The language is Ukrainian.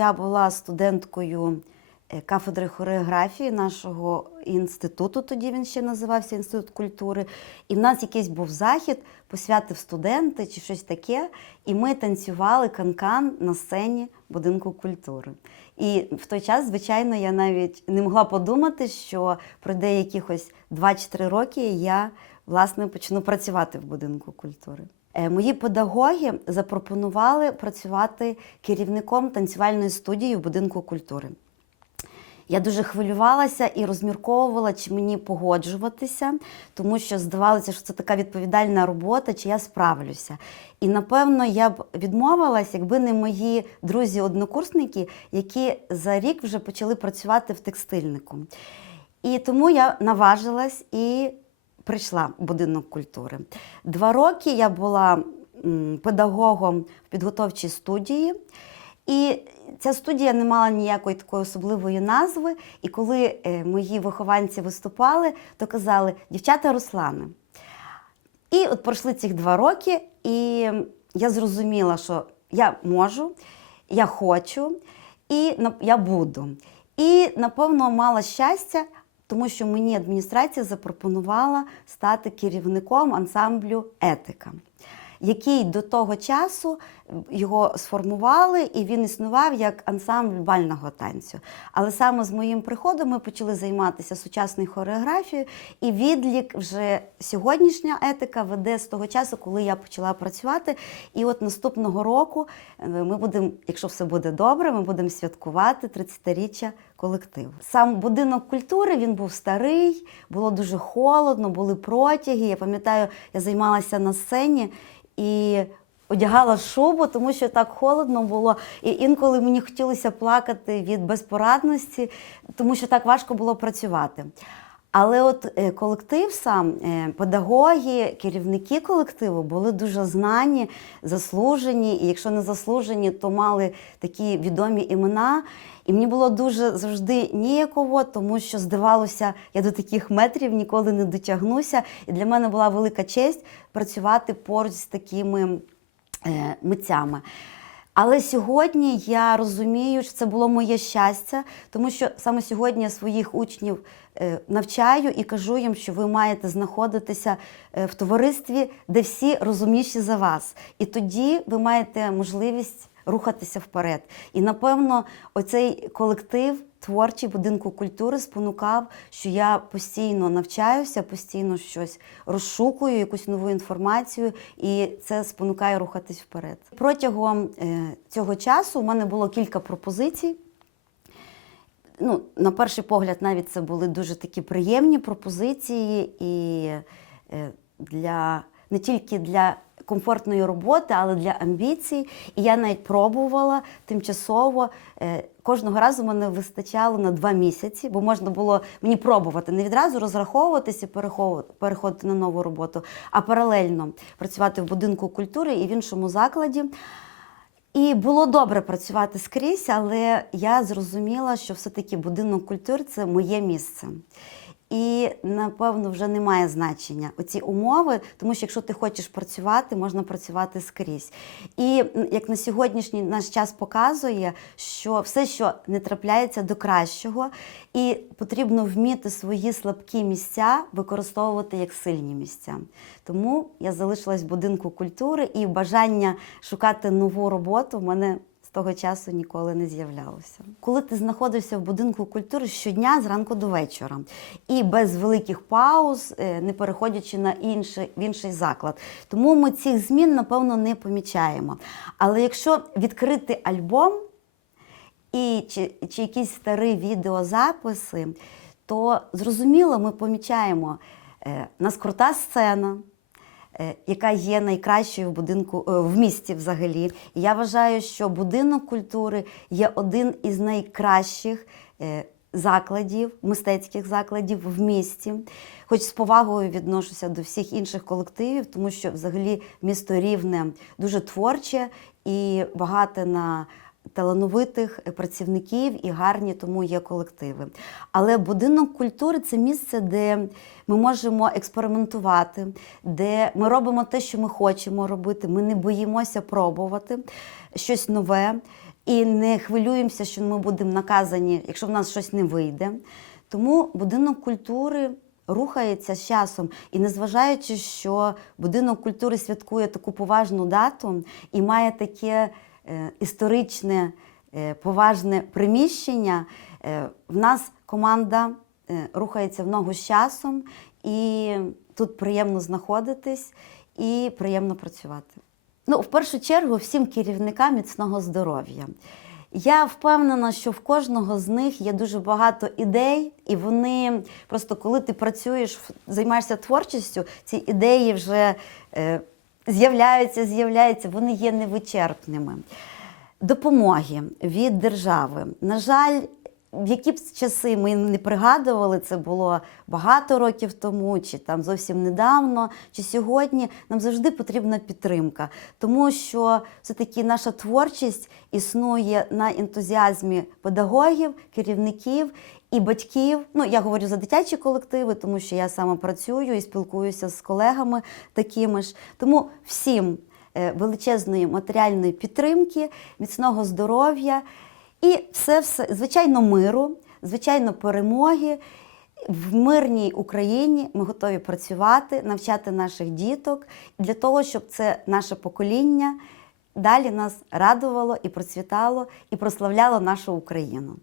я була студенткою е, кафедри хореографії нашого інституту, тоді він ще називався Інститут культури. І в нас якийсь був захід, посвятив студенти чи щось таке. І ми танцювали канкан на сцені будинку культури. І в той час, звичайно, я навіть не могла подумати, що пройде якихось 2 чи 3 роки, я власне почну працювати в будинку культури. Е, Мої педагоги запропонували працювати керівником танцювальної студії в будинку культури. Я дуже хвилювалася і розмірковувала, чи мені погоджуватися, тому що здавалося, що це така відповідальна робота, чи я справлюся. І напевно я б відмовилась, якби не мої друзі-однокурсники, які за рік вже почали працювати в текстильнику. І тому я наважилась і прийшла в будинок культури. Два роки я була педагогом в підготовчій студії. І ця студія не мала ніякої такої особливої назви. І коли е, мої вихованці виступали, то казали дівчата Руслани. І от пройшли цих два роки, і я зрозуміла, що я можу, я хочу, і я буду. І напевно мала щастя, тому що мені адміністрація запропонувала стати керівником ансамблю Етика, який до того часу його сформували, і він існував як ансамбль бального танцю. Але саме з моїм приходом ми почали займатися сучасною хореографією, і відлік вже сьогоднішня етика веде з того часу, коли я почала працювати. І от наступного року е, ми будемо, якщо все буде добре, ми будемо святкувати 30-річчя колективу. Сам будинок культури він був старий, було дуже холодно, були протяги. Я пам'ятаю, я займалася на сцені і одягала шубу, тому що так холодно було. І інколи мені хотілося плакати від безпорадності, тому що так важко було працювати. Але от е, колектив сам, е, педагоги, керівники колективу були дуже знані, заслужені, і якщо не заслужені, то мали такі відомі імена. І мені було дуже завжди ніяково, тому що здавалося, я до таких метрів ніколи не дотягнуся. І для мене була велика честь працювати поруч з такими е, митцями. Але сьогодні я розумію, що це було моє щастя, тому що саме сьогодні я своїх учнів е, навчаю і кажу їм, що ви маєте знаходитися е, в товаристві, де всі розумніші за вас. І тоді ви маєте можливість рухатися вперед. І напевно, оцей колектив творчий будинку культури спонукав, що я постійно навчаюся, постійно щось розшукую, якусь нову інформацію, і це спонукає рухатись вперед. Протягом е, цього часу у мене було кілька пропозицій. Ну, на перший погляд, навіть це були дуже такі приємні пропозиції і е, для не тільки для комфортної роботи, але для амбіцій. І я навіть пробувала тимчасово. е, Кожного разу мене вистачало на два місяці, бо можна було мені пробувати не відразу розраховуватися переходити на нову роботу, а паралельно працювати в будинку культури і в іншому закладі. І було добре працювати скрізь, але я зрозуміла, що все-таки будинок культури це моє місце. І напевно вже немає значення оці умови, тому що якщо ти хочеш працювати, можна працювати скрізь. І як на сьогоднішній наш час показує, що все, що не трапляється до кращого, і потрібно вміти свої слабкі місця використовувати як сильні місця. Тому я залишилась в будинку культури і бажання шукати нову роботу в мене того часу ніколи не з'являлося. Коли ти знаходишся в будинку культури щодня зранку до вечора і без великих пауз, е, не переходячи на інший, в інший заклад. Тому ми цих змін, напевно, не помічаємо. Але якщо відкрити альбом і чи, чи якісь старі відеозаписи, то зрозуміло, ми помічаємо, е, нас крута сцена. Е, Яка є найкращою в будинку е, в місті взагалі. Я вважаю, що будинок культури є один із найкращих е, закладів, мистецьких закладів в місті. Хоч з повагою відношуся до всіх інших колективів, тому що взагалі місто рівне дуже творче і багате на талановитих працівників і гарні тому є колективи. Але будинок культури це місце, де ми можемо експериментувати, де ми робимо те, що ми хочемо робити. Ми не боїмося пробувати щось нове. і не хвилюємося, що ми будемо наказані, якщо в нас щось не вийде. Тому будинок культури рухається з часом. І незважаючи, що будинок культури святкує таку поважну дату і має таке е, історичне, е, поважне приміщення, е, в нас команда е, рухається в ногу з часом, і тут приємно знаходитись і приємно працювати. Ну, в першу чергу, всім керівникам міцного здоров'я. Я впевнена, що в кожного з них є дуже багато ідей, і вони просто коли ти працюєш, займаєшся творчістю, ці ідеї вже е, з'являються, з'являються, вони є невичерпними. Допомоги від держави. На жаль, в які б часи ми не пригадували, це було багато років тому, чи там зовсім недавно, чи сьогодні, нам завжди потрібна підтримка, тому що все-таки наша творчість існує на ентузіазмі педагогів, керівників і батьків. Ну, я говорю за дитячі колективи, тому що я саме працюю і спілкуюся з колегами такими ж. Тому всім е, величезної матеріальної підтримки, міцного здоров'я. І все, все, звичайно, миру, звичайно, перемоги. В мирній Україні ми готові працювати, навчати наших діток для того, щоб це наше покоління далі нас радувало і процвітало, і прославляло нашу Україну.